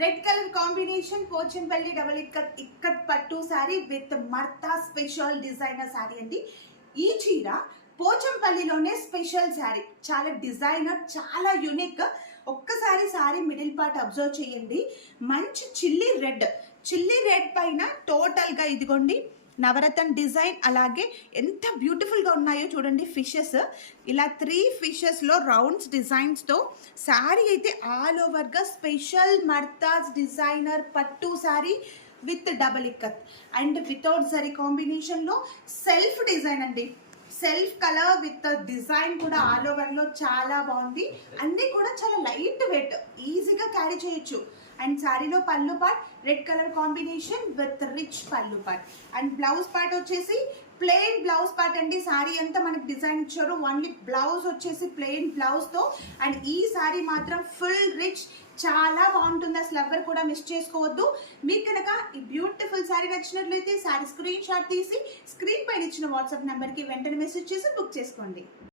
Red colour combination Pochampally double ikat పట్టు sari with మర్తా special designer sari అండి. ఈ చీర పోచంపల్లిలోనే స్పెషల్ శారీ, చాలా డిజైనర్, చాలా యూనిక్. ఒక్కసారి శారీ మిడిల్ పార్ట్ అబ్జర్వ్ చేయండి. మంచి చిల్లీ రెడ్ పైన టోటల్గా ఇదిగోండి నవరత్న డిజైన్, అలాగే ఎంత బ్యూటిఫుల్గా ఉన్నాయో చూడండి. ఫిషెస్ ఇలా 3 ఫిషెస్లో రౌండ్స్ డిజైన్స్తో శారీ అయితే ఆల్ ఓవర్గా స్పెషల్ మర్తాజ్ డిజైనర్ పట్టు sari with double ikat and without zari కాంబినేషన్లో సెల్ఫ్ డిజైన్ అండి. సెల్ఫ్ కలర్ విత్ డిజైన్ కూడా ఆల్ ఓవర్లో చాలా బాగుంది. అన్నీ కూడా చాలా లైట్ వెయిట్, ఈజీగా క్యారీ చేయొచ్చు. అండ్ శారీలో పళ్ళు part red colour combination with rich పళ్ళు పార్ట్ అండ్ బ్లౌజ్ పార్ట్ వచ్చేసి ప్లెయిన్ బ్లౌజ్ పార్ట్ అండి. శారీ అంతా మనకి డిజైన్ ఇచ్చారు, ఓన్లీ బ్లౌజ్ వచ్చేసి ప్లెయిన్ బ్లౌజ్తో. అండ్ ఈ శారీ మాత్రం ఫుల్ రిచ్, చాలా బాగుంటుంది. అసలు ఎవరు కూడా మిస్ చేసుకోవద్దు. మీకు కనుక ఈ బ్యూటిఫుల్ శారీ నచ్చినట్లయితే శారీ స్క్రీన్ షాట్ తీసి స్క్రీన్ పైన ఇచ్చిన వాట్సాప్ నెంబర్కి వెంటనే మెసేజ్ చేసి బుక్ చేసుకోండి.